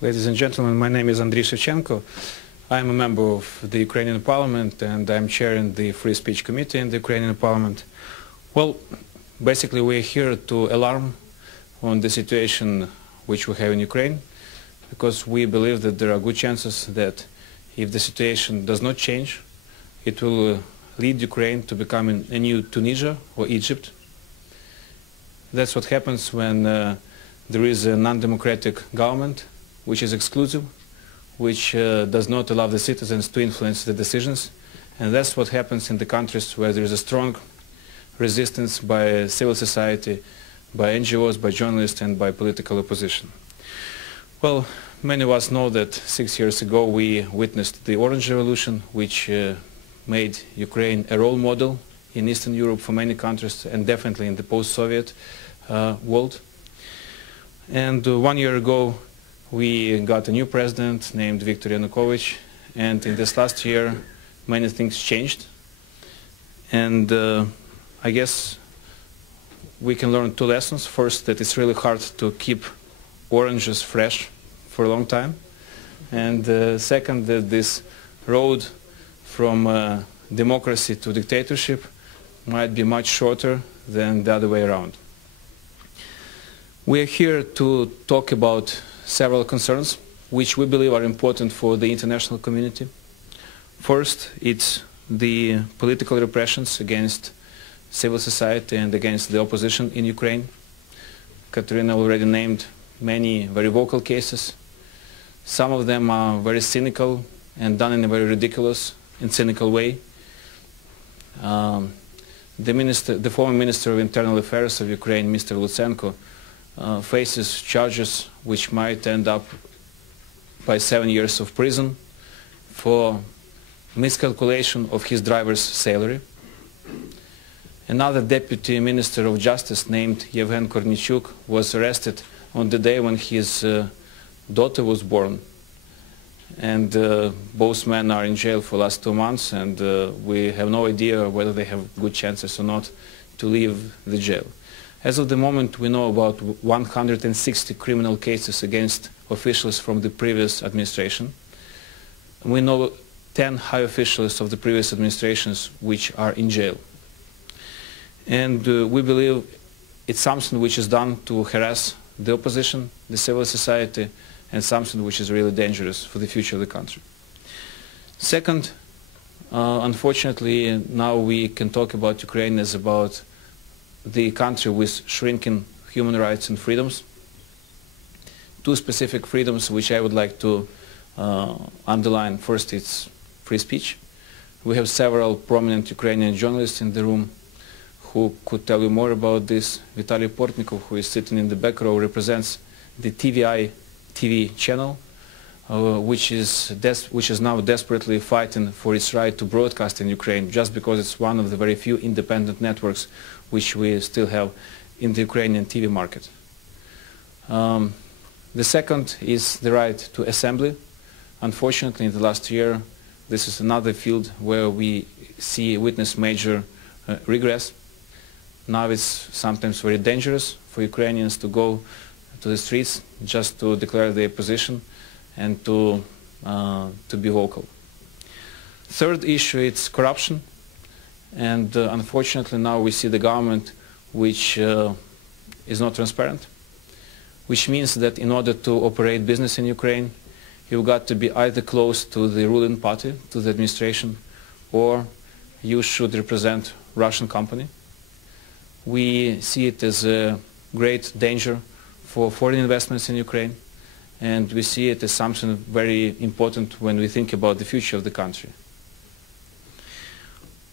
Ladies and gentlemen, my name is Andriy Shevchenko. I am a member of the Ukrainian Parliament and I'm chairing the Free Speech Committee in the Ukrainian Parliament. Well, basically we're here to alarm on the situation which we have in Ukraine, because we believe that there are good chances that if the situation does not change, it will lead Ukraine to becoming a new Tunisia or Egypt. That's what happens when there is a non-democratic government which is exclusive, which does not allow the citizens to influence the decisions. And that's what happens in the countries where there is a strong resistance by civil society, by NGOs, by journalists, and by political opposition. Well, many of us know that 6 years ago we witnessed the Orange Revolution, which made Ukraine a role model in Eastern Europe for many countries, and definitely in the post-Soviet world. And 1 year ago, we got a new president named Viktor Yanukovych, and in this last year, many things changed. And I guess we can learn two lessons. First, that it's really hard to keep oranges fresh for a long time. And second, that this road from democracy to dictatorship might be much shorter than the other way around. We are here to talk about several concerns which we believe are important for the international community. First, it's the political repressions against civil society and against the opposition in Ukraine. Katerina already named many very vocal cases. Some of them are very cynical and done in a very ridiculous and cynical way. The former Minister of Internal Affairs of Ukraine, Mr. Lutsenko, faces charges which might end up by 7 years of prison for miscalculation of his driver's salary. Another Deputy Minister of Justice named Yevhen Kornichuk was arrested on the day when his daughter was born. And both men are in jail for the last 2 months, and we have no idea whether they have good chances or not to leave the jail. As of the moment, we know about 160 criminal cases against officials from the previous administration. We know 10 high officials of the previous administrations which are in jail. And we believe it's something which is done to harass the opposition, the civil society, and something which is really dangerous for the future of the country. Second, unfortunately, now we can talk about Ukraine as about the country with shrinking human rights and freedoms. Two specific freedoms which I would like to underline. First, it's free speech. We have several prominent Ukrainian journalists in the room who could tell you more about this. Vitaly Portnikov, who is sitting in the back row, represents the TVI TV channel, which is now desperately fighting for its right to broadcast in Ukraine, just because it's one of the very few independent networks which we still have in the Ukrainian TV market. The second is the right to assembly. Unfortunately, in the last year, this is another field where we witness major regress. Now it's sometimes very dangerous for Ukrainians to go to the streets just to declare their position and to be vocal. Third issue, it's corruption. And unfortunately now we see the government which is not transparent, which means that in order to operate business in Ukraine, you've got to be either close to the ruling party, to the administration, or you should represent Russian company. We see it as a great danger for foreign investments in Ukraine, and we see it as something very important when we think about the future of the country.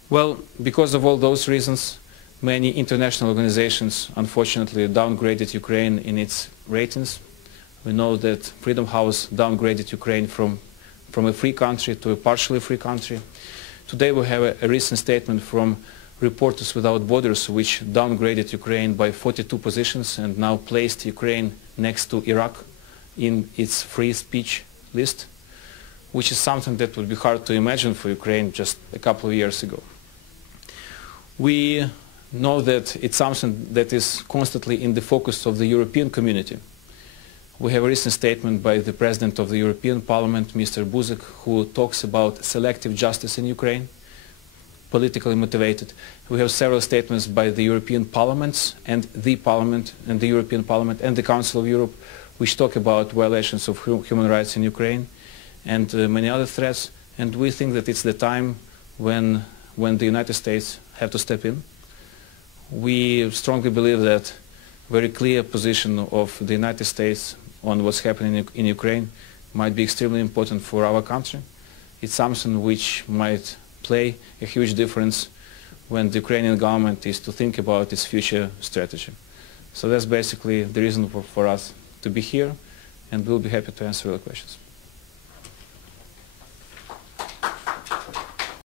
Well, because of all those reasons, many international organizations unfortunately downgraded Ukraine in its ratings. We know that Freedom House downgraded Ukraine from a free country to a partially free country. Today we have a recent statement from Reporters Without Borders, which downgraded Ukraine by 42 positions and now placed Ukraine next to Iraq in its free speech list, which is something that would be hard to imagine for Ukraine just a couple of years ago. We know that it's something that is constantly in the focus of the European community. We have a recent statement by the President of the European Parliament, Mr. Buzek, who talks about selective justice in Ukraine, politically motivated. We have several statements by the European parliaments and the Parliament and the European Parliament and the Council of Europe, which talk about violations of human rights in Ukraine and many other threats. And we think that it's the time when the United States have to step in. We strongly believe that very clear position of the United States on what's happening in Ukraine might be extremely important for our country. It's something which might play a huge difference when the Ukrainian government is to think about its future strategy. So that's basically the reason for us to be here, and we'll be happy to answer your questions.